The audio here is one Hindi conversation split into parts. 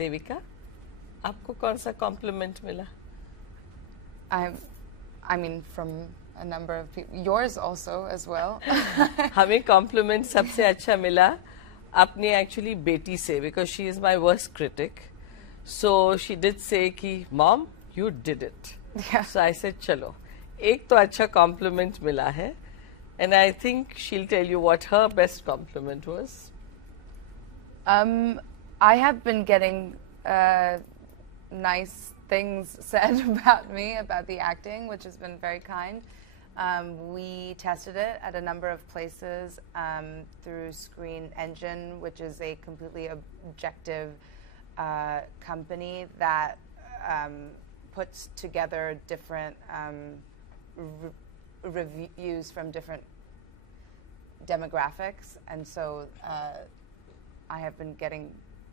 देविका, आपको कौन सा कॉम्प्लीमेंट मिला? I mean, from a number of people. Yours also as well. हमें कॉम्प्लीमेंट सबसे अच्छा मिला अपनी एक्चुअली बेटी से, because she is my worst critic. So she did say कि mom you did it. So I said चलो एक तो अच्छा कॉम्प्लीमेंट मिला है. And I think she'll tell you what her best compliment was. I have been getting nice things said about me, about the acting, which has been very kind. We tested it at a number of places through Screen Engine, which is a completely objective company that puts together different reviews from different demographics, and so I have been getting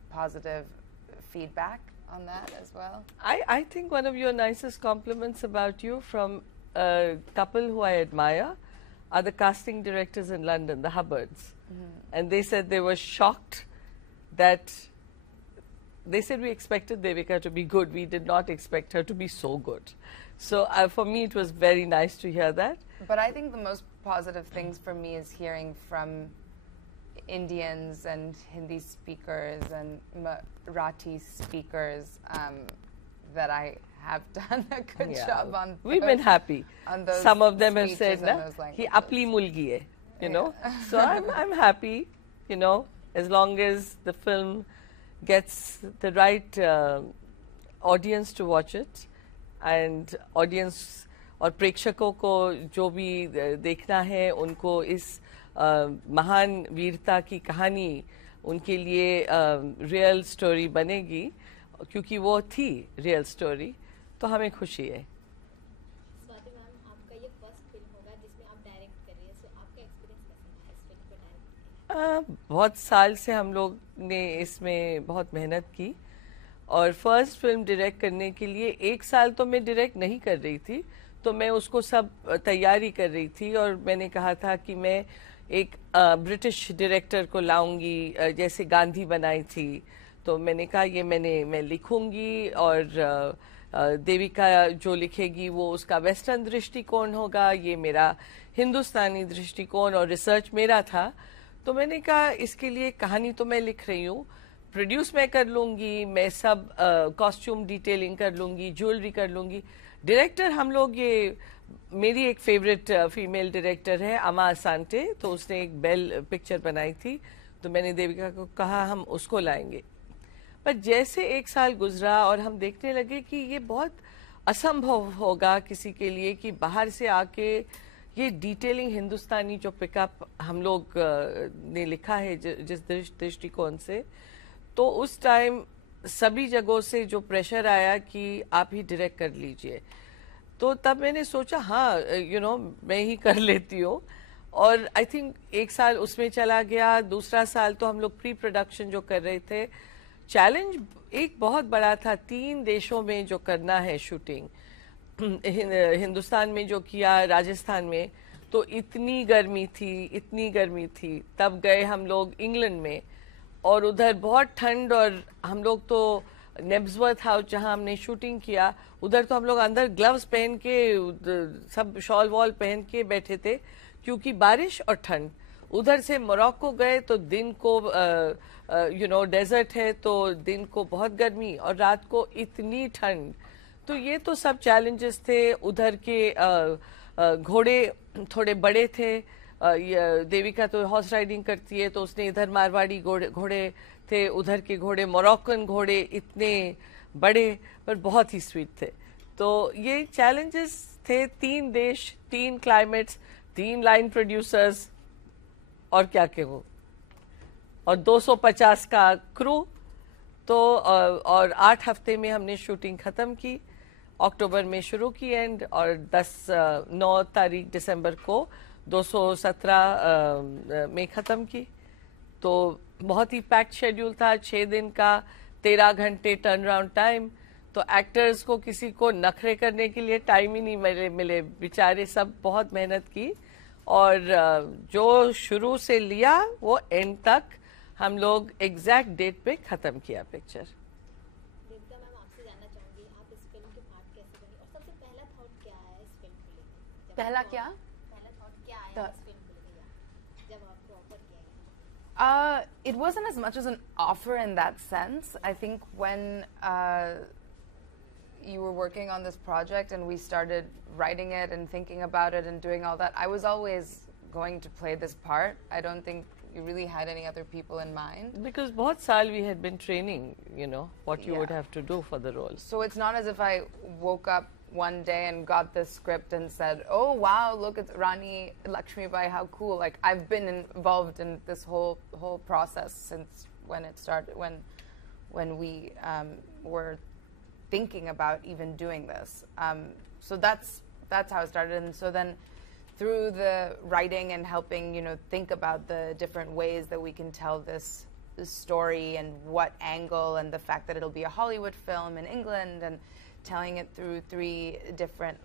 positive feedback on that as well. I think one of your nicest compliments about you from a couple who I admire are the casting directors in London, the Hubbards. And they said they were shocked that they said we expected Devika to be good. We did not expect her to be so good. So for me, it was very nice to hear that. But I think the most positive things for me is hearing from Indians and Hindi speakers and Marathi speakers that I have done a good job on. We've been happy. On those Some of them have said, na, "He apli mulgi hai," you know. So I'm happy, you know, as long as the film gets the right audience to watch it, and audience और प्रेक्षकों को जो भी देखना है उनको इस महान वीरता की कहानी उनके लिए रियल स्टोरी बनेगी, क्योंकि वो थी रियल स्टोरी, तो हमें खुशी है. स्वाति मैम, आपका ये फर्स्ट फिल्म होगा जिसमें आप डायरेक्ट कर रही है, सो आपका एक्सपीरियंस कैसा है इस फिल्म को डायरेक्ट करने? बहुत साल से हम लोग ने इसमें बहुत मेहनत की, और फर्स्ट फिल्म डायरेक्ट करने के लिए 1 साल तो मैं डायरेक्ट नहीं कर रही थी, तो मैं उसको सब तैयारी कर रही थी. और मैंने कहा था कि मैं एक ब्रिटिश डायरेक्टर को लाऊंगी, जैसे गांधी बनाई थी. तो मैंने कहा ये मैं लिखूंगी, और देविका जो लिखेगी वो उसका वेस्टर्न दृष्टिकोण होगा, ये मेरा हिंदुस्तानी दृष्टिकोण और रिसर्च मेरा था. तो मैंने कहा इसके लिए कहानी तो मैं लिख रही हूँ, प्रोड्यूस मैं कर लूँगी, मैं सब कॉस्ट्यूम डिटेलिंग कर लूँगी, ज्वेलरी कर लूँगी. डायरेक्टर हम लोग, ये मेरी एक फेवरेट फीमेल डायरेक्टर है अमा असांटे, तो उसने एक बेल पिक्चर बनाई थी, तो मैंने देविका को कहा हम उसको लाएंगे. पर जैसे 1 साल गुजरा और हम देखने लगे कि ये बहुत असंभव होगा किसी के लिए कि बाहर से आके ये डिटेलिंग हिंदुस्तानी जो पिकअप हम लोग ने लिखा है जिस दृष्टिकोण से, तो उस टाइम सभी जगहों से जो प्रेशर आया कि आप ही डायरेक्ट कर लीजिए. तो तब मैंने सोचा हाँ मैं ही कर लेती हूँ. और आई थिंक 1 साल उसमें चला गया. दूसरा साल तो हम लोग प्री प्रोडक्शन जो कर रहे थे, चैलेंज एक बहुत बड़ा था. 3 देशों में जो करना है शूटिंग, हिंदुस्तान में जो किया, राजस्थान में, तो इतनी गर्मी थी. तब गए हम लोग इंग्लैंड में, और उधर बहुत ठंड, और हम लोग तो नेब्सवर्थ हाउस जहां हमने शूटिंग किया, उधर तो हम लोग अंदर ग्लव्स पहन के सब शॉल वॉल पहन के बैठे थे, क्योंकि बारिश और ठंड. उधर से मोरक्को गए तो दिन को डेजर्ट है, तो दिन को बहुत गर्मी और रात को इतनी ठंड. तो ये तो सब चैलेंजेस थे. उधर के घोड़े थोड़े बड़े थे. देविका तो हॉर्स राइडिंग करती है, तो उसने इधर मारवाड़ी घोड़े थे, उधर के घोड़े मोरक्कन घोड़े इतने बड़े पर बहुत ही स्वीट थे. तो ये चैलेंजेस थे. 3 देश, 3 क्लाइमेट्स, 3 लाइन प्रोड्यूसर्स, और क्या कहूँ, और 250 का क्रू. तो और 8 हफ्ते में हमने शूटिंग खत्म की. अक्टूबर में शुरू की एंड, और 9 तारीख दिसंबर को 217 में ख़त्म की. तो बहुत ही पैक्ड शेड्यूल था. 6 दिन का, 13 घंटे टर्न अराउंड टाइम. तो एक्टर्स को किसी को नखरे करने के लिए टाइम ही नहीं मिले. बेचारे सब बहुत मेहनत की, और जो शुरू से लिया वो एंड तक हम लोग एग्जैक्ट डेट पे ख़त्म किया पिक्चर. पहला क्या? पहला थॉट क्या आया इस फिल्म को लेकर जब आपको ऑफर किया गया? It wasn't as much as an offer in that sense. I think when you were working on this project and we started writing it and thinking about it and doing all that, I was always going to play this part. I don't think you really had any other people in mind. Because bahut saal we had been training, you know, what you would Yeah. have to do for the role. So it's not as if I woke up one day and got this script and said, "Oh wow, look, it's Rani Lakshmi Bai, how cool!" Like I've been involved in this whole process since when it started, when we were thinking about even doing this. So that's how it started, and so then through the writing and helping, you know, think about the different ways that we can tell this story and what angle, and the fact that it'll be a Hollywood film in England and telling it through 3 different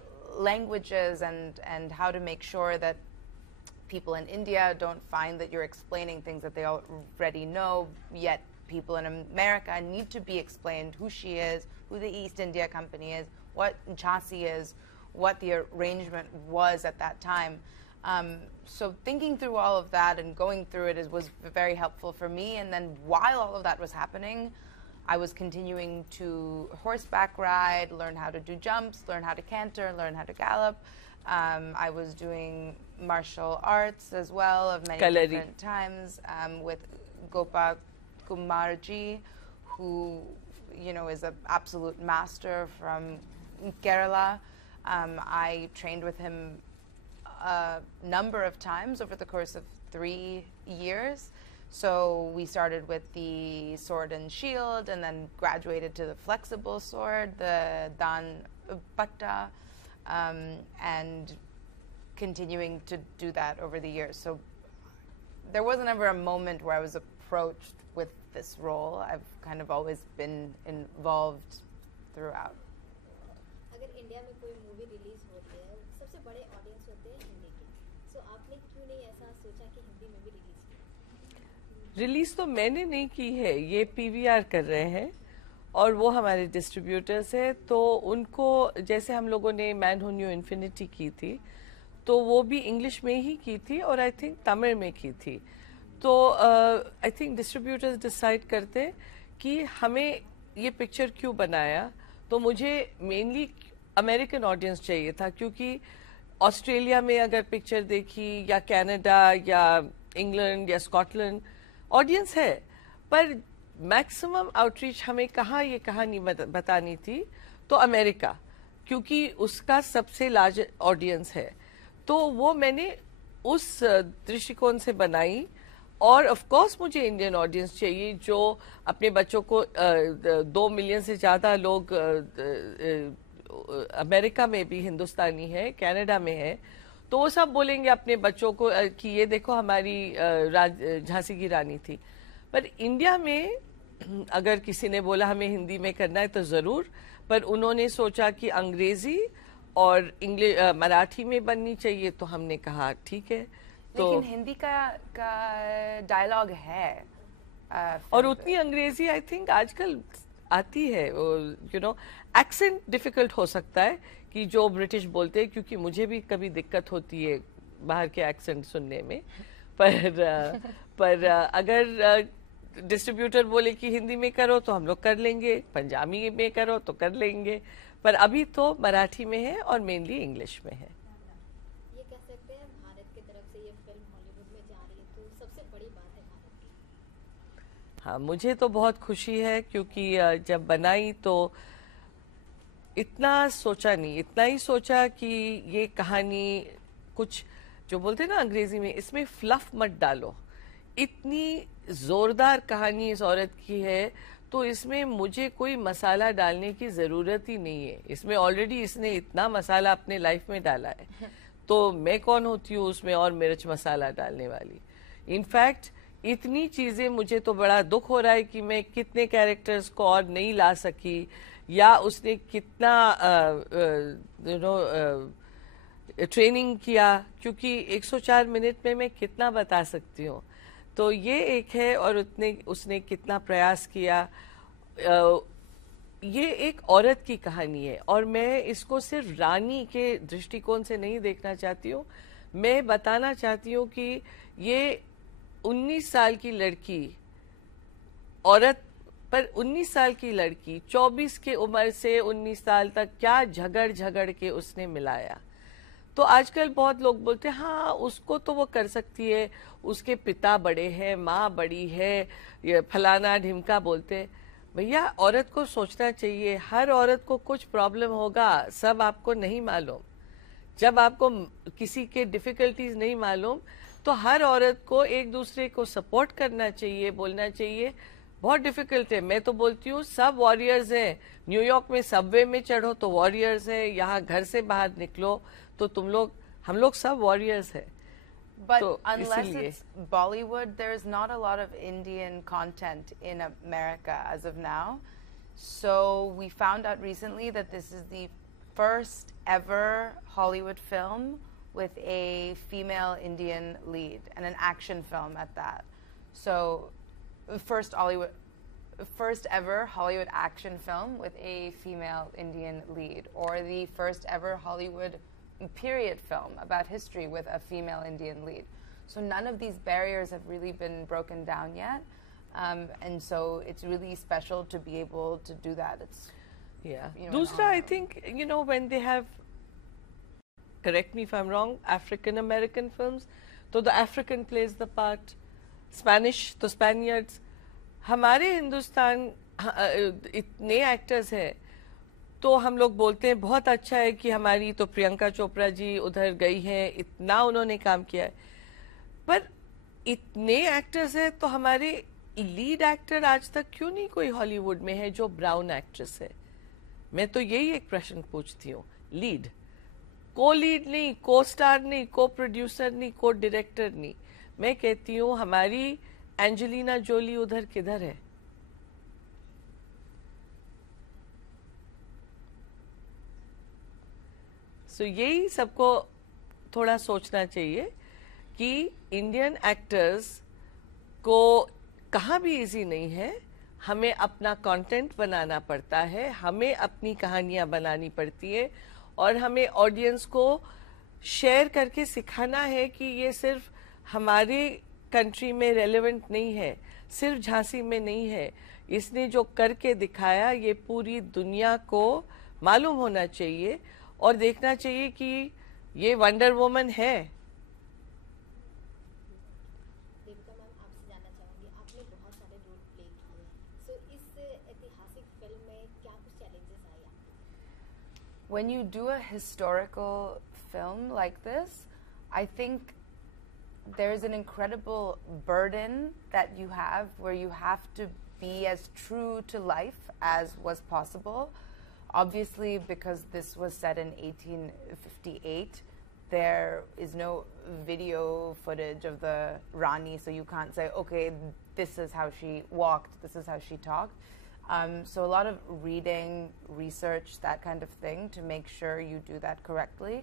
languages, and how to make sure that people in India don't find that you're explaining things that they already know, yet people in America need to be explained who she is, who the East India Company is, what Jhansi is, what the arrangement was at that time. So thinking through all of that and going through it was very helpful for me. And then while all of that was happening, I was continuing to horseback ride, learn how to do jumps, learn how to canter, learn how to gallop. I was doing martial arts as well of many Kalari. different times with Gopa Kumarji, who, you know, is an absolute master from Kerala. I trained with him a number of times over the course of 3 years. So we started with the sword and shield, and then graduated to the flexible sword, the Dan Patta, and continuing to do that over the years. So there wasn't ever a moment where I was approached with this role. I've kind of always been involved throughout. अगर इंडिया में कोई मूवी रिलीज होती है, सबसे बड़े ऑडियंस होते हैं हिंदी के, सो आपने क्यों नहीं ऐसा सोचा कि हिंदी में भी रिलीज किया? रिलीज तो मैंने नहीं की है, ये पीवीआर कर रहे हैं और वो हमारे डिस्ट्रीब्यूटर्स है, तो उनको जैसे हम लोगों ने मैन हू न्यू इन्फिनिटी की थी, तो वो भी इंग्लिश में ही की थी और आई थिंक तमिल में की थी। तो आई थिंक डिस्ट्रीब्यूटर्स डिसाइड करते कि हमें ये पिक्चर क्यों बनाया। तो मुझे मेनली अमेरिकन ऑडियंस चाहिए था, क्योंकि ऑस्ट्रेलिया में अगर पिक्चर देखी या कनाडा या इंग्लैंड या स्कॉटलैंड ऑडियंस है, पर मैक्सिमम आउटरीच हमें कहाँ ये कहानी बतानी थी, तो अमेरिका, क्योंकि उसका सबसे लार्ज ऑडियंस है। तो वो मैंने उस दृष्टिकोण से बनाई। और ऑफ कोर्स मुझे इंडियन ऑडियंस चाहिए, जो अपने बच्चों को 2 मिलियन से ज़्यादा लोग अमेरिका में भी हिंदुस्तानी है, कनाडा में है, तो वो सब बोलेंगे अपने बच्चों को कि ये देखो हमारी झांसी की रानी थी। पर इंडिया में अगर किसी ने बोला हमें हिंदी में करना है तो ज़रूर, पर उन्होंने सोचा कि अंग्रेज़ी और इंग्लिश मराठी में बननी चाहिए, तो हमने कहा ठीक है। तो लेकिन हिंदी का डायलॉग है और उतनी अंग्रेजी आई थिंक आजकल आती है। यू नो, एक्सेंट डिफिकल्ट हो सकता है कि जो ब्रिटिश बोलते हैं, क्योंकि मुझे भी कभी दिक्कत होती है बाहर के एक्सेंट सुनने में, पर अगर डिस्ट्रीब्यूटर बोले कि हिंदी में करो तो हम लोग कर लेंगे, पंजाबी में करो तो कर लेंगे, पर अभी तो मराठी में है और मेनली इंग्लिश में है। ये कह सकते हैं भारत की तरफ से ये फिल्म हॉलीवुड में जा रही है, तो सबसे बड़ी बात है भारत की। हाँ, मुझे तो बहुत खुशी है, क्योंकि जब बनाई तो इतना सोचा नहीं, इतना ही सोचा कि ये कहानी कुछ जो बोलते हैं ना अंग्रेजी में, इसमें फ्लफ मत डालो। इतनी जोरदार कहानी इस औरत की है, तो इसमें मुझे कोई मसाला डालने की ज़रूरत ही नहीं है। इसमें ऑलरेडी इसने इतना मसाला अपने लाइफ में डाला है, तो मैं कौन होती हूँ उसमें और मिर्च मसाला डालने वाली। इनफैक्ट इतनी चीज़ें, मुझे तो बड़ा दुख हो रहा है कि मैं कितने कैरेक्टर्स को और नहीं ला सकी, या उसने कितना यू नो ट्रेनिंग किया, क्योंकि 104 मिनट में मैं कितना बता सकती हूँ। तो ये एक है, और उसने कितना प्रयास किया। ये एक औरत की कहानी है और मैं इसको सिर्फ रानी के दृष्टिकोण से नहीं देखना चाहती हूँ। मैं बताना चाहती हूँ कि ये 19 साल की लड़की औरत पर 19 साल की लड़की 24 की उम्र से 19 साल तक क्या झगड़ झगड़ के उसने मिलाया। तो आजकल बहुत लोग बोलते हैं हाँ उसको तो वो कर सकती है, उसके पिता बड़े हैं, माँ बड़ी है, ये फलाना ढिमका बोलते हैं। भैया औरत को सोचना चाहिए, हर औरत को कुछ प्रॉब्लम होगा, सब आपको नहीं मालूम। जब आपको किसी के डिफिकल्टीज नहीं मालूम तो हर औरत को एक दूसरे को सपोर्ट करना चाहिए, बोलना चाहिए बहुत डिफिकल्ट है। मैं तो बोलती हूँ सब वॉरियर्स हैं। न्यूयॉर्क में सबवे में चढ़ो तो वॉरियर्स हैं, यहाँ घर से बाहर निकलो तो तुम लोग, हम लोग सब वॉरियर्स हैं। But तो unless इसीलिए it's Bollywood, there's not a lot of Indian content in America as of now. So we found out recently that this is the first ever Hollywood film with a female Indian lead, and an action film at that. So first ever Hollywood action film with a female Indian lead, or the first ever Hollywood period film about history with a female Indian lead. So none of these barriers have really been broken down yet. And so it's really special to be able to do that. It's, yeah. you know, दूसरा I think when they have, correct me if I'm wrong, African American films, तो the African plays the part, Spanish तो Spaniards। हमारे हिंदुस्तान इतने एक्टर्स हैं तो हम लोग बोलते हैं बहुत अच्छा है कि हमारी तो प्रियंका चोपड़ा जी उधर गई हैं, इतना उन्होंने काम किया है। पर इतने एक्टर्स हैं तो हमारे लीड एक्टर आज तक क्यों नहीं कोई हॉलीवुड में है जो ब्राउन एक्ट्रेस है? मैं तो यही एक प्रश्न पूछती हूँ। लीड, को लीड नहीं, को स्टार नहीं, को प्रोड्यूसर नहीं, को डायरेक्टर नहीं। मैं कहती हूँ हमारी एंजेलिना जोली उधर किधर है? सो यही सबको थोड़ा सोचना चाहिए कि इंडियन एक्टर्स को कहाँ भी इजी नहीं है। हमें अपना कंटेंट बनाना पड़ता है, हमें अपनी कहानियाँ बनानी पड़ती है और हमें ऑडियंस को शेयर करके सिखाना है कि ये सिर्फ हमारे कंट्री में रेलेवेंट नहीं है, सिर्फ झांसी में नहीं है। इसने जो करके दिखाया ये पूरी दुनिया को मालूम होना चाहिए और देखना चाहिए कि ये वंडर वुमन है। देविका मैम, आपसे जानना चाहूंगी, आपने बहुत सारे रोल प्ले किए, सो इस ऐतिहासिक फिल्म में क्या कुछ चैलेंजेस आए आपको? when you do a historical film like this, I think there's an incredible burden that you have where you have to be as true to life as was possible. Obviously, because this was set in 1858, there is no video footage of the Rani, so you can't say, okay, this is how she walked, this is how she talked. So a lot of reading, research, that kind of thing to make sure you do that correctly.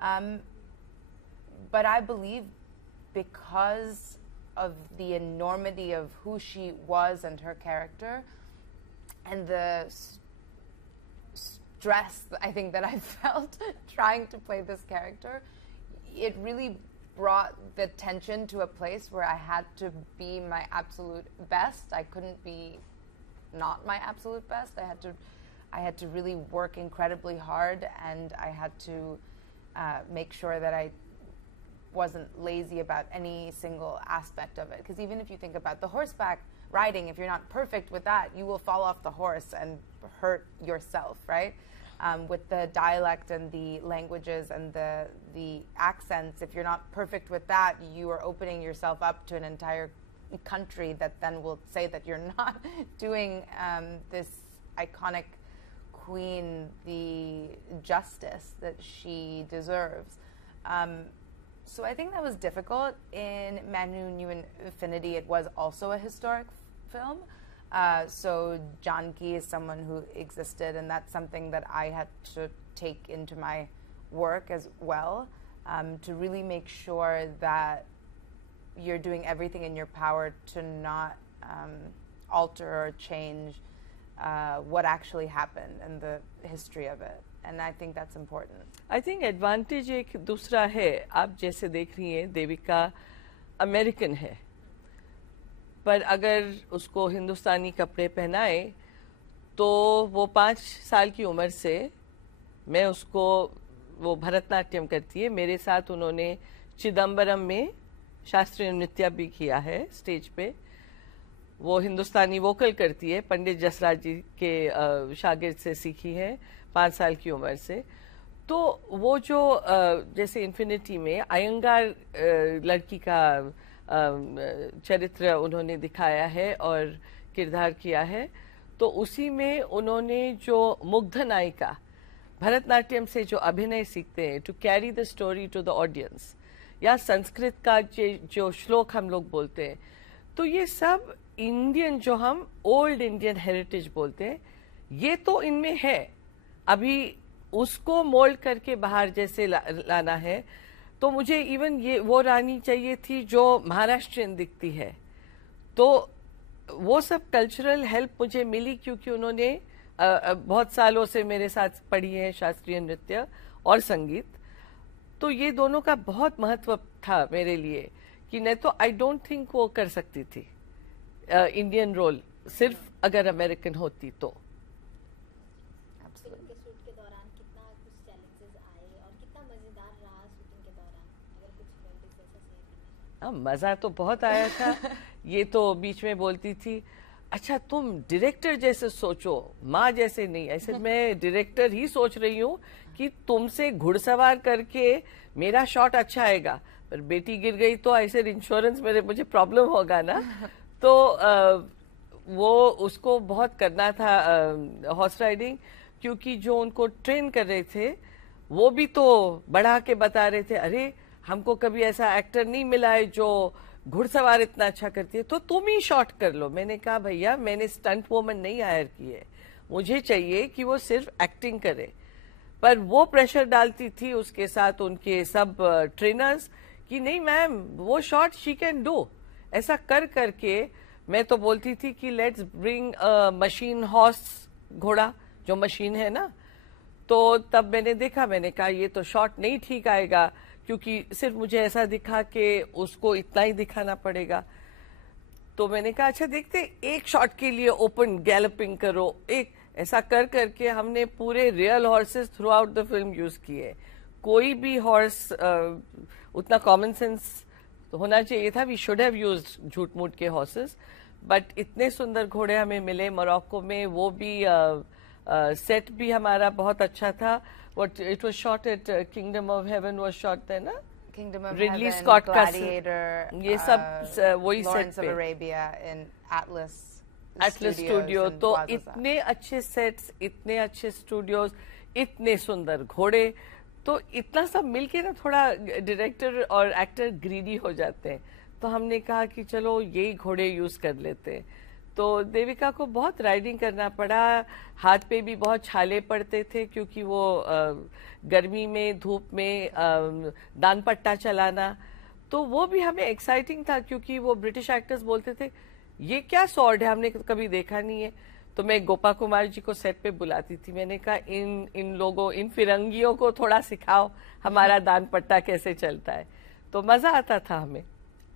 But I believe because of the enormity of who she was and her character and the stress I think that I felt trying to play this character, it really brought the tension to a place where I had to be my absolute best. I couldn't be not my absolute best. I had to really work incredibly hard, and I had to make sure that I wasn't lazy about any single aspect of it. Because even if you think about the horseback riding, if you're not perfect with that, you will fall off the horse and hurt yourself, right? With the dialect and the languages and the accents, if you're not perfect with that, you are opening yourself up to an entire country that then will say that you're not doing this iconic queen the justice that she deserves. So I think that was difficult. In Man Who Knew Infinity, it was also a historic film. So Janki is someone who existed, and that's something that I had to take into my work as well, to really make sure that you're doing everything in your power to not alter or change what actually happened and the history of it. And I think that's important. I think advantage एक दूसरा है. आप जैसे देख रही हैं देविका अमेरिकन है, पर अगर उसको हिंदुस्तानी कपड़े पहनाए तो वो 5 साल की उम्र से मैं उसको, वो भरतनाट्यम करती है. मेरे साथ उन्होंने चिदम्बरम में शास्त्रीय नृत्य भी किया है स्टेज पे. वो हिंदुस्तानी वोकल करती है, पंडित जसराज जी के शागिर्द से सीखी है 5 साल की उम्र से. तो वो जो जैसे इन्फिनिटी में अयंगार लड़की का चरित्र उन्होंने दिखाया है और किरदार किया है, तो उसी में उन्होंने जो मुग्ध नायिका भरतनाट्यम से जो अभिनय सीखते हैं to carry the story to the audience, या संस्कृत का जो श्लोक हम लोग बोलते हैं, तो ये सब इंडियन, जो हम ओल्ड इंडियन हेरिटेज बोलते हैं, ये तो इनमें है. अभी उसको मोल्ड करके बाहर जैसे लाना है. तो मुझे इवन ये वो रानी चाहिए थी जो महाराष्ट्रियन दिखती है. तो वो सब कल्चरल हेल्प मुझे मिली क्योंकि उन्होंने बहुत सालों से मेरे साथ पढ़ी है शास्त्रीय नृत्य और संगीत. तो ये दोनों का बहुत महत्व था मेरे लिए कि नहीं तो आई डोंट थिंक वो कर सकती थी इंडियन रोल सिर्फ अगर अमेरिकन होती तो. फिल्म के शूट के दौरान कितना कुछ चैलेंजेस आए और कितना मजेदार रहा शूटिंग के दौरान, अगर कुछ मेमोरीज ऐसा शेयर करना चाहें? मजा तो बहुत आया था. ये तो बीच में बोलती थी, अच्छा तुम डायरेक्टर जैसे सोचो, माँ जैसे नहीं. ऐसे मैं डायरेक्टर ही सोच रही हूँ कि तुमसे घुड़सवार करके मेरा शॉट अच्छा आएगा, पर बेटी गिर गई तो ऐसे इंश्योरेंस मुझे प्रॉब्लम होगा ना. तो वो उसको बहुत करना था हॉर्स राइडिंग, क्योंकि जो उनको ट्रेन कर रहे थे वो भी तो बढ़ा के बता रहे थे, अरे हमको कभी ऐसा एक्टर नहीं मिला है जो घुड़सवार इतना अच्छा करती है, तो तुम ही शॉट कर लो. मैंने कहा भैया मैंने स्टंट वोमन नहीं हायर की है, मुझे चाहिए कि वो सिर्फ एक्टिंग करे. पर वो प्रेशर डालती थी उसके साथ उनके सब ट्रेनर्स कि नहीं मैम वो शॉट शी कैन डू. ऐसा कर करके मैं तो बोलती थी कि लेट्स ब्रिंग मशीन हॉर्स, घोड़ा जो मशीन है ना. तो तब मैंने देखा, मैंने कहा ये तो शॉट नहीं ठीक आएगा, क्योंकि सिर्फ मुझे ऐसा दिखा कि उसको इतना ही दिखाना पड़ेगा. तो मैंने कहा अच्छा देखते एक शॉट के लिए ओपन गैलपिंग करो. एक ऐसा कर करके हमने पूरे real horses through out the film use किए. कोई भी हॉर्स उतना कॉमन सेंस होना चाहिए था. वी शुड हैव यूज्ड झूठ मूठ के हॉर्सेस, बट इतने सुंदर घोड़े हमें मिले मोरक्को में. वो भी सेट भी हमारा बहुत अच्छा था. What it was shot at Kingdom of Heaven was shot there ना, Kingdom of Ridley Heaven, Scott का Gladiator, ये सब वही Lawrence सेट of पे Arabia in Atlas Atlas Studios studio. in तो Ouazzazate. इतने अच्छे सेट्स, इतने अच्छे स्टूडियोज, इतने सुंदर घोड़े, तो इतना सब मिलके ना थोड़ा डायरेक्टर और एक्टर ग्रीडी हो जाते हैं. तो हमने कहा कि चलो यही घोड़े यूज कर लेते हैं. तो देविका को बहुत राइडिंग करना पड़ा. हाथ पे भी बहुत छाले पड़ते थे क्योंकि वो गर्मी में धूप में दान पट्टा चलाना. तो वो भी हमें एक्साइटिंग था क्योंकि वो ब्रिटिश एक्टर्स बोलते थे ये क्या स्वॉर्ड है, हमने कभी देखा नहीं है. तो मैं गोपा कुमार जी को सेट पे बुलाती थी. मैंने कहा इन लोगों, इन फिरंगियों को थोड़ा सिखाओ हमारा दान पट्टा कैसे चलता है. तो मजा आता था हमें.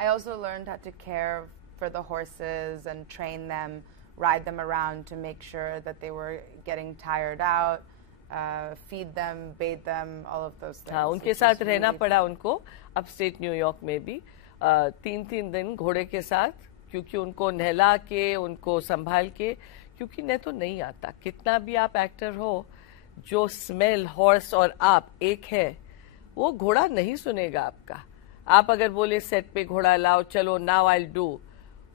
I also learned how to care for the horses and train them, ride them around to make sure that they were getting tired out, feed them, bathe them, all of those things. हाँ, उनके which साथ was रहना really पड़ा उनको अपस्टेट न्यूयॉर्क में भी 3-3 दिन घोड़े के साथ, क्योंकि उनको नहला के उनको संभाल के, क्योंकि नहीं तो नहीं आता. कितना भी आप एक्टर हो, जो स्मेल हॉर्स और आप एक है, वो घोड़ा नहीं सुनेगा आपका. आप अगर बोले सेट पे घोड़ा लाओ, चलो नाउ आई डू,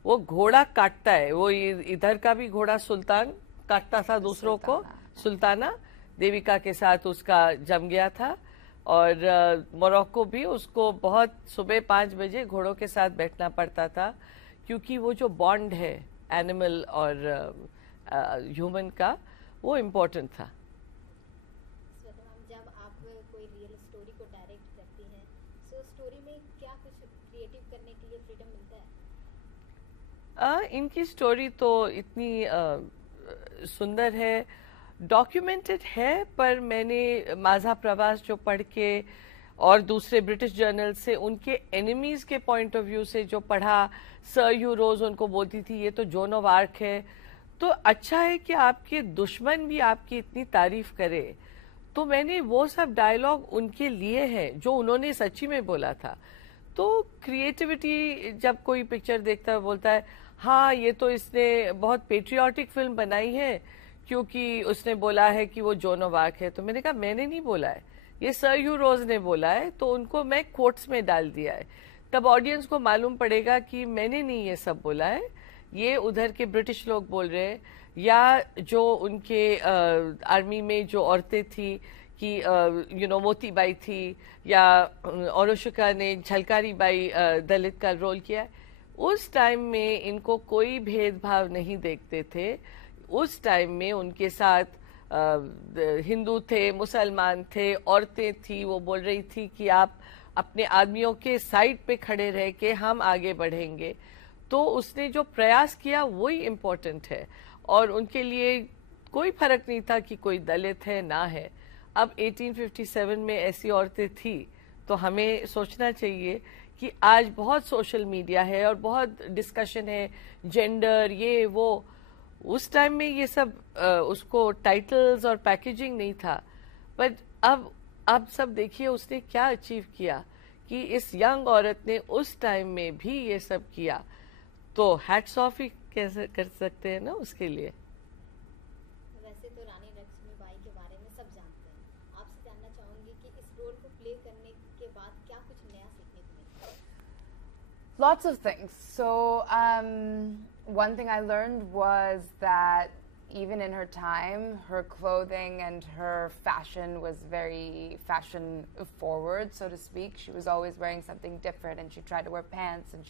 वो घोड़ा काटता है. वो इधर का भी घोड़ा सुल्तान काटता था दूसरों को, सुल्ताना देविका के साथ उसका जम गया था. और मोरक्को भी उसको बहुत सुबह 5 बजे घोड़ों के साथ बैठना पड़ता था, क्योंकि वो जो बॉन्ड है एनिमल और ह्यूमन का, वो इम्पोर्टेंट था. श्वेता मैम, जब आप कोई रियल स्टोरी को डायरेक्ट करती हैं, सो स्टोरी में क्या कुछ क्रिएटिव करने के लिए फ्रीडम मिलता है? इनकी स्टोरी तो इतनी सुंदर है, डॉक्यूमेंटेड है, पर मैंने माझा प्रवास जो पढ़ के और दूसरे ब्रिटिश जर्नल से उनके एनिमीज के पॉइंट ऑफ व्यू से जो पढ़ा, सर ह्यू रोज उनको बोलती थी ये तो जोन ऑफ आर्क है, तो अच्छा है कि आपके दुश्मन भी आपकी इतनी तारीफ करे। तो मैंने वो सब डायलॉग उनके लिए हैं जो उन्होंने सच्ची में बोला था। तो क्रिएटिविटी, जब कोई पिक्चर देखता है बोलता है हाँ ये तो इसने बहुत पेट्रियाटिक फिल्म बनाई है क्योंकि उसने बोला है कि वो जोन ऑफ आर्क है, तो मैंने कहा मैंने नहीं बोला है, ये सर ह्यू रोज ने बोला है, तो उनको मैं कोट्स में डाल दिया है। तब ऑडियंस को मालूम पड़ेगा कि मैंने नहीं ये सब बोला है, ये उधर के ब्रिटिश लोग बोल रहे हैं, या जो उनके आर्मी में जो औरतें थी कि मोती बाई थी, या औरोशिका ने झलकारी बाई दलित का रोल किया है। उस टाइम में इनको कोई भेदभाव नहीं देखते थे। उस टाइम में उनके साथ हिंदू थे, मुसलमान थे, औरतें थी, वो बोल रही थी कि आप अपने आदमियों के साइड पे खड़े रह के हम आगे बढ़ेंगे। तो उसने जो प्रयास किया वही इम्पोर्टेंट है, और उनके लिए कोई फर्क नहीं था कि कोई दलित है ना है। अब 1857 में ऐसी औरतें थी, तो हमें सोचना चाहिए कि आज बहुत सोशल मीडिया है और बहुत डिस्कशन है जेंडर ये वो। उस टाइम में ये सब उसको टाइटल्स और पैकेजिंग नहीं था, बट अब सब देखिए उसने क्या अचीव किया कि इस यंग औरत ने उस टाइम में भी ये सब किया। तो हैट्स ऑफ ही कैसे कर सकते हैं ना उसके लिए। वैसे तो रानी लक्ष्मीबाई के बारे में सब जानते हैं, आपसे जानना चाहूंगी कि इस रोल को प्ले करने के बाद क्या कुछ नया सीखने को मिला? Lots of things. So, one thing I learned was that even in her time, her clothing and her fashion was very fashion forward, so to speak. She was always wearing something different, and she tried to wear pants, and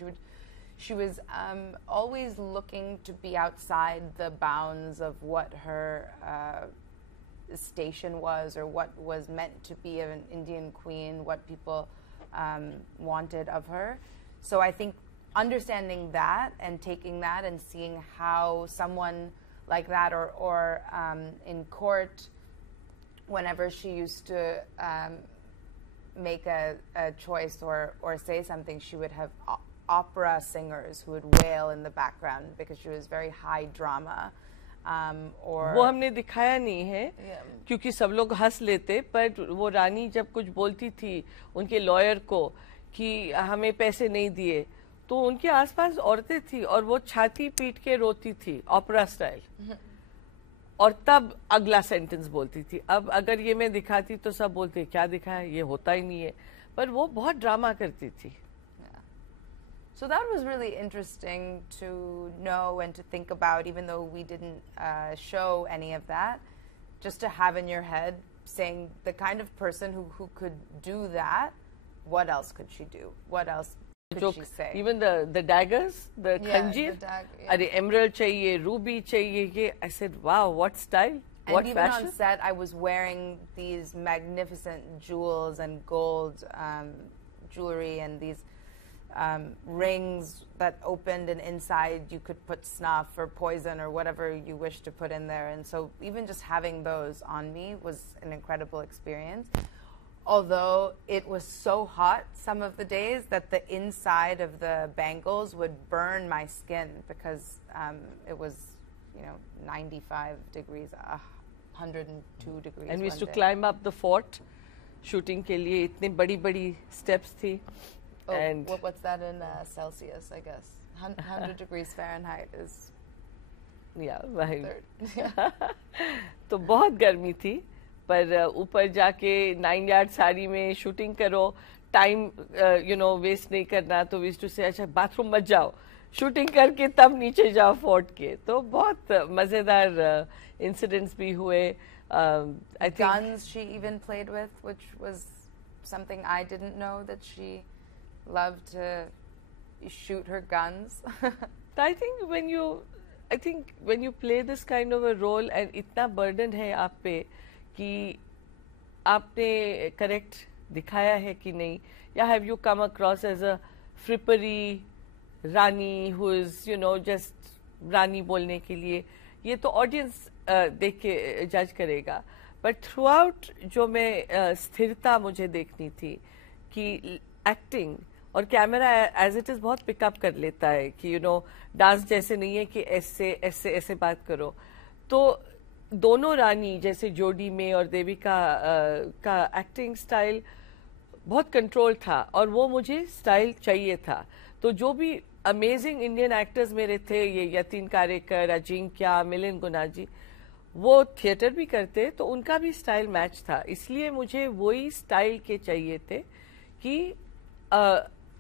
she was always looking to be outside the bounds of what her station was, or what was meant to be an Indian queen, what people wanted of her. So I think understanding that and taking that and seeing how someone like that, or in court, whenever she used to make a choice or say something, she would have opera singers who would wail in the background because she was very high drama. वो हमने दिखाया नहीं है क्योंकि सब लोग हंस लेते, पर वो रानी जब कुछ बोलती थी उनके लॉयर को कि हमें पैसे नहीं दिए, तो उनके आसपास औरतें थी और वो छाती पीट के रोती थी ऑपरा स्टाइल, और तब अगला सेंटेंस बोलती थी। अब अगर ये मैं दिखाती तो सब बोलते क्या दिखाया, ये होता ही नहीं है, पर वो बहुत ड्रामा करती थी। So that was really interesting to know and to think about, even though we didn't show any of that, just to have in your head saying the kind of person who could do that, what else could she do? What else could she say? Even the daggers, the khanjir, अरे emerald चाहिए, ruby चाहिए, ये I said wow, what style, and what even fashion. on set, I was wearing these magnificent jewels and gold jewelry and these rings that opened, and inside you could put snuff or poison or whatever you wish to put in there. And so even just having those on me was an incredible experience. Although it was so hot some of the days that the inside of the bangles would burn my skin because it was, 95 degrees, 102 degrees. And we used to climb up the fort shooting के लिए, इतनी बड़ी steps थी. Oh, and what's that in Celsius? I guess 100 degrees Fahrenheit is. Yeah, वही. तो तो बहुत गर्मी थी, पर ऊपर जाके 9 यार्ड साड़ी में शूटिंग करो, टाइम वेस्ट नहीं करना, तो वी टू से अच्छा बाथरूम मत जाओ, शूटिंग करके तब नीचे जाओ फोर्ट के। तो बहुत मजेदार इंसिडेंट्स भी हुए। I think guns she even played with, which was something I didn't know, that she loved to shoot her guns. I think when you play this kind of a role and इतना burden है आप पे कि आपने correct दिखाया है कि नहीं, या have you come across as a frippery Rani who is just रानी बोलने के लिए, ये तो audience देख के जज करेगा, बट थ्रू आउट जो मैं स्थिरता मुझे देखनी थी कि एक्टिंग और कैमरा एज इट इज बहुत पिकअप कर लेता है कि डांस जैसे नहीं है कि ऐसे ऐसे ऐसे बात करो। तो दोनों रानी जैसे जोड़ी में और देविका का एक्टिंग स्टाइल बहुत कंट्रोल था और वो मुझे स्टाइल चाहिए था। तो जो भी अमेजिंग इंडियन एक्टर्स मेरे थे, ये यतीन कारेकर, अजिंक्या, मिलिंद गुनाजी, वो थिएटर भी करते तो उनका भी स्टाइल मैच था। इसलिए मुझे वही स्टाइल के चाहिए थे कि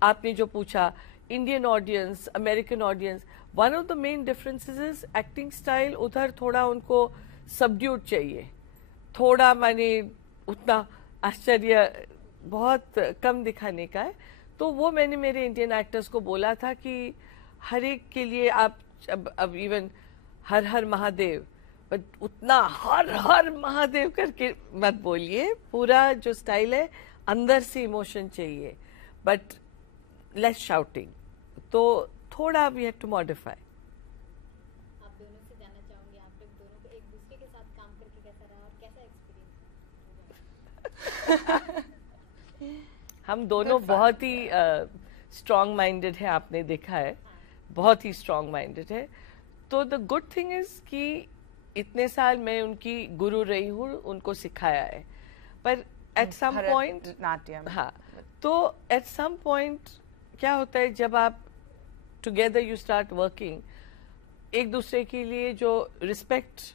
आपने जो पूछा Indian audience, American audience, one of the main differences is acting style. उधर थोड़ा उनको सबड्यूड चाहिए, थोड़ा माने उतना आश्चर्य बहुत कम दिखाने का है। तो वो मैंने मेरे इंडियन एक्टर्स को बोला था कि हर एक के लिए आप अब even her her Mahadev, but उतना हर हर महादेव करके मत बोलिए। पूरा जो स्टाइल है अंदर से इमोशन चाहिए, बट लेस शाउटिंग। तो थोड़ा वी हैड टू मॉडिफाई। आप दोनों से जानना चाहूंगी, आप लोग दोनों को एक दूसरे के साथ काम करके कैसा रहा और कैसा एक्सपीरियंस? हम दोनों बहुत ही स्ट्रॉन्ग माइंडेड है, आपने देखा है, बहुत ही स्ट्रॉन्ग माइंडेड है। तो द गुड थिंग इज कि इतने साल मैं उनकी गुरु रही हूँ, उनको सिखाया है। पर एट सम पॉइंट, हाँ, तो एट सम पॉइंट क्या होता है जब आप टुगेदर यू स्टार्ट वर्किंग, एक दूसरे के लिए जो रिस्पेक्ट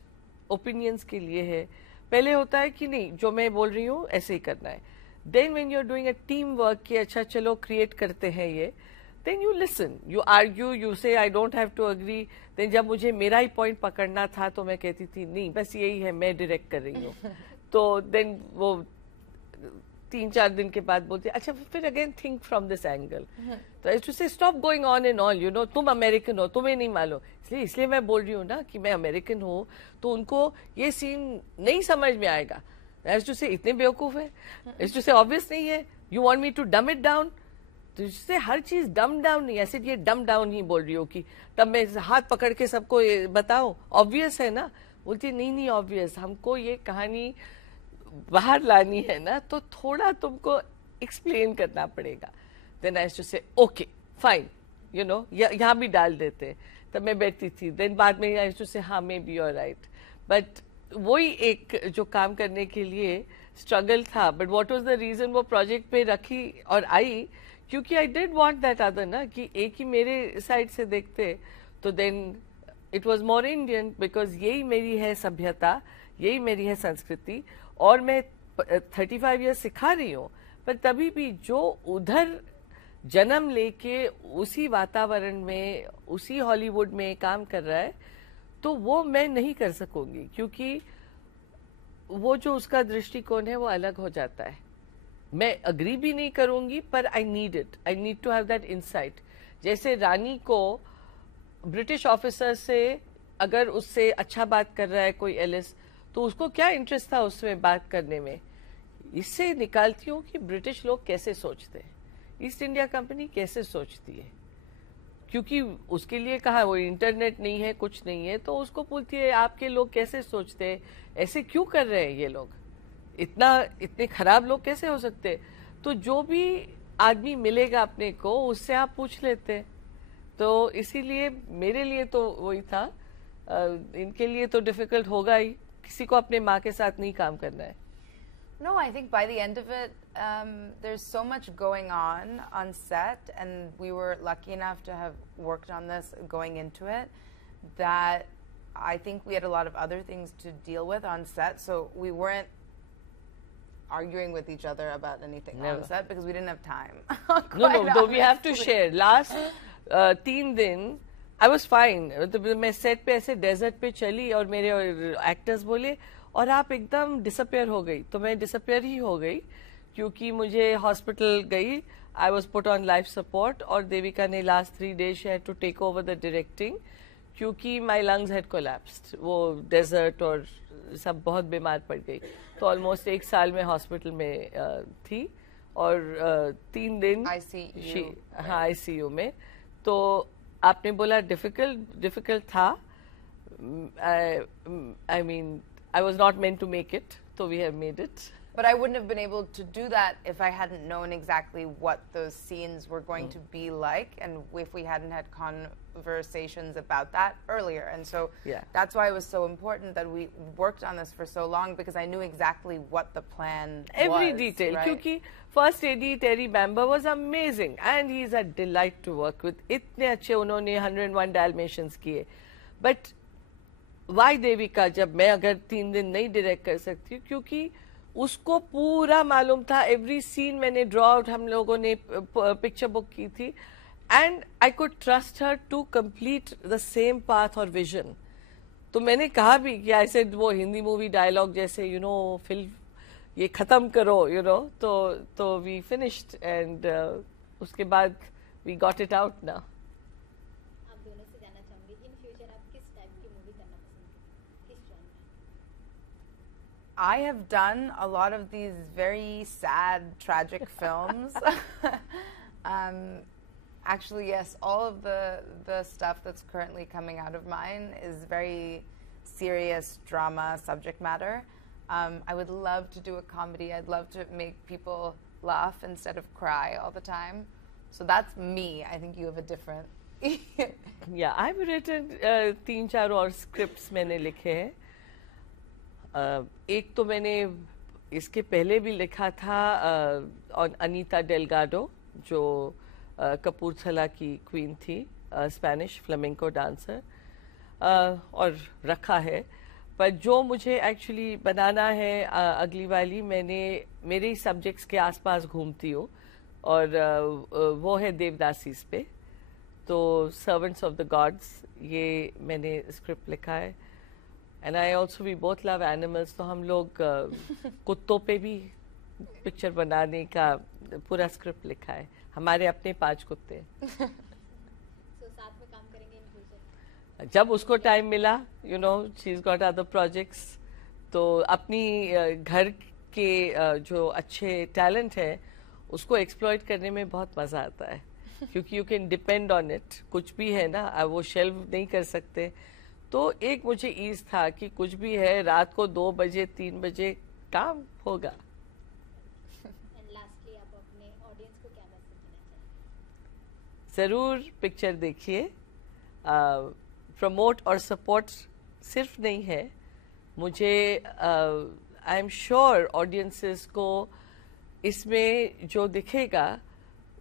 ओपिनियंस के लिए है, पहले होता है कि नहीं जो मैं बोल रही हूँ ऐसे ही करना है। Then when you are doing a team work कि अच्छा चलो क्रिएट करते हैं ये, then you listen, you argue, you say I don't have to agree. Then जब मुझे मेरा ही पॉइंट पकड़ना था तो मैं कहती थी नहीं बस यही है, मैं डायरेक्ट कर रही हूँ। तो देन वो 3-4 दिन के बाद बोलते अच्छा फिर again think from this angle. तो आई टू से stop going on and all, you know तुम अमेरिकन हो, तुम्हें नहीं मालूम। इसलिए मैं बोल रही हूँ ना कि मैं अमेरिकन हूँ, तो उनको ये सीन नहीं समझ में आएगा। आई टू से इतने बेवकूफ है, आई टू से ऑब्वियस नहीं है, यू वांट मी टू डम इट डाउन। तो इससे हर चीज डम डाउन नहीं, ऐसे ये डम डाउन ही बोल रही हो कि तब मैं हाथ पकड़ के सबको बताऊं ऑब्वियस है ना। बोलती नहीं ऑब्वियस, हमको ये कहानी बाहर लानी है ना, तो थोड़ा तुमको एक्सप्लेन करना पड़ेगा। देन आई टू से ओके फाइन, यू नो यहाँ भी डाल देते। तब मैं बैठती थी, देन बाद में आई टू से हाँ may be your right. But वही एक जो काम करने के लिए स्ट्रगल था। But what was the reason वो प्रोजेक्ट पे रखी और आई, क्योंकि I did want that other ना, कि एक ही मेरे साइड से देखते तो then it was more Indian, because यही मेरी है सभ्यता, यही मेरी है संस्कृति। और मैं 35 ईयर्स सिखा रही हूँ, पर तभी भी जो उधर जन्म लेके उसी वातावरण में, उसी हॉलीवुड में काम कर रहा है, तो वो मैं नहीं कर सकूंगी, क्योंकि वो जो उसका दृष्टिकोण है वो अलग हो जाता है। मैं अग्री भी नहीं करूंगी, पर I need it, I need to have that insight. जैसे रानी को ब्रिटिश ऑफिसर से अगर उससे अच्छा बात कर रहा है कोई एलिस, तो उसको क्या इंटरेस्ट था उसमें बात करने में। इससे निकालती हूँ कि ब्रिटिश लोग कैसे सोचते हैं, ईस्ट इंडिया कंपनी कैसे सोचती है, क्योंकि उसके लिए कहा वो इंटरनेट नहीं है, कुछ नहीं है, तो उसको पूछती है आपके लोग कैसे सोचते हैं, ऐसे क्यों कर रहे हैं ये लोग, इतने खराब लोग कैसे हो सकते। तो जो भी आदमी मिलेगा अपने को, उससे आप पूछ लेते हैं। तो इसीलिए मेरे लिए तो वही था, इनके लिए तो डिफिकल्ट होगा ही, किसी को अपने माँ के साथ नहीं काम करना है। No, I think by the end of it, there's so much going on set, and we were lucky enough to have worked on this going into it, that I think we had a lot of other things to deal with on set, so we weren't arguing with each other about anything on set because we didn't have time. No, we have to share. Last 3 दिन I was fine. तो मैं सेट पे ऐसे डेजर्ट पे चली और मेरे एक्टर्स बोले और आप एकदम डिसअपियर हो गई, तो मैं डिसअपियर ही हो गई, क्योंकि मुझे हॉस्पिटल गई, I was put on life support, और देविका ने last 3 days she had to take over the directing, क्योंकि माई लंग्स हैड कोलैप्स्ड, वो डेजर्ट और सब बहुत बीमार पड़ गई। तो ऑलमोस्ट 1 साल में हॉस्पिटल में थी, और 3 दिन हाँ ICU में। तो आपने बोला डिफिकल्ट था, I mean, I was not meant to make it, so we have made it. But I wouldn't have been able to do that if I hadn't known exactly what those scenes were going to be like, and if we hadn't had conversations about that earlier. And so Yeah. that's why it was so important that we worked on this for so long, because I knew exactly what the plan Every was, detail, right? क्योंकि first AD Terry Bamber was amazing and he is a delight to work with. इतने अच्छे उन्होंने 101 Dalmatians किए, but वाई देविका जब मैं अगर 3 दिन नहीं डायरेक्ट कर सकती हूँ, क्योंकि उसको पूरा मालूम था, एवरी सीन मैंने ड्रॉ आउट, हम लोगों ने पिक्चर बुक की थी, and I could trust her to complete the same path और विजन. तो मैंने कहा भी कि ऐसे वो हिंदी मूवी डायलॉग जैसे फिल्म ये खत्म करो, तो वी फिनिश्ड, एंड उसके बाद वी गॉट इट आउट ना. आप दोनों से जानना चाहूंगी, इन फ्यूचर आप किस टाइप की मूवी करना पसंद करेंगे, किस genre? I have done a lot of these very sad, tragic films. Actually, yes, all of the stuff that's currently coming out of mine is very serious drama subject matter. I would love to do a comedy. I'd love to make people laugh instead of cry all the time. So that's me. I think you have a different. Yeah, I've written 3-4 और scripts मैंने लिखे हैं. एक तो मैंने इसके पहले भी लिखा था ऑन अनीता डेलगाडो, जो कपूरथला की क्वीन थी, स्पेनिश फ्लेमेंको डांसर, और रखा है. पर जो मुझे एक्चुअली बनाना है अगली वाली, मैंने मेरे ही सब्जेक्ट्स के आसपास घूमती हूँ, और वो है देवदासीज पे. तो सर्वेंट्स ऑफ द गॉड्स, ये मैंने स्क्रिप्ट लिखा है. And I also we both love animals, तो हम लोग कुत्तों पे भी पिक्चर बनाने का पूरा स्क्रिप्ट लिखा है. हमारे अपने 5 कुत्ते हैं. सो साथ में काम करेंगे इन फ्यूचर? जब उसको टाइम मिला, she is got other projects, तो अपनी घर के जो अच्छे टैलेंट है उसको एक्सप्लॉइट करने में बहुत मजा आता है, क्योंकि you can depend on it. कुछ भी है ना, वो शेल्व नहीं कर सकते. तो एक मुझे ईज था कि कुछ भी है, रात को 2 बजे 3 बजे काम होगा. एंड लास्टली आप अपने ऑडियंस को क्या मैसेज देना चाहेंगे? ज़रूर पिक्चर देखिए. प्रमोट और सपोर्ट सिर्फ नहीं है, मुझे आई एम श्योर ऑडियंसेस को इसमें जो दिखेगा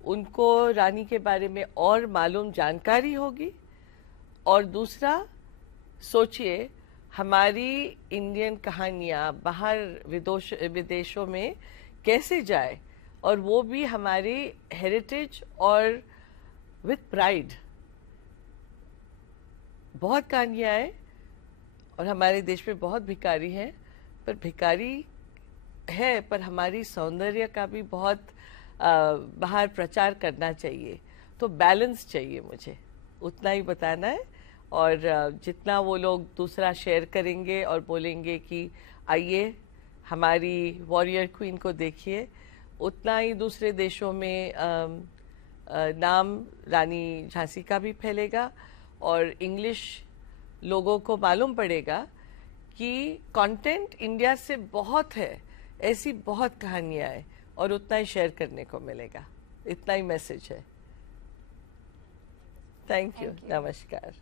उनको रानी के बारे में और मालूम जानकारी होगी. और दूसरा, सोचिए हमारी इंडियन कहानियाँ बाहर विदेशों में कैसे जाए, और वो भी हमारी हेरिटेज और विथ प्राइड. बहुत कहानियाँ हैं और हमारे देश में बहुत भिखारी हैं, पर भिखारी है, पर हमारी सौंदर्य का भी बहुत बाहर प्रचार करना चाहिए. तो बैलेंस चाहिए, मुझे उतना ही बताना है. और जितना वो लोग दूसरा शेयर करेंगे और बोलेंगे कि आइए हमारी वॉरियर क्वीन को देखिए, उतना ही दूसरे देशों में नाम रानी झांसी का भी फैलेगा, और इंग्लिश लोगों को मालूम पड़ेगा कि कंटेंट इंडिया से बहुत है, ऐसी बहुत कहानियाँ हैं, और उतना ही शेयर करने को मिलेगा. इतना ही मैसेज है. Thank you. नमस्कार.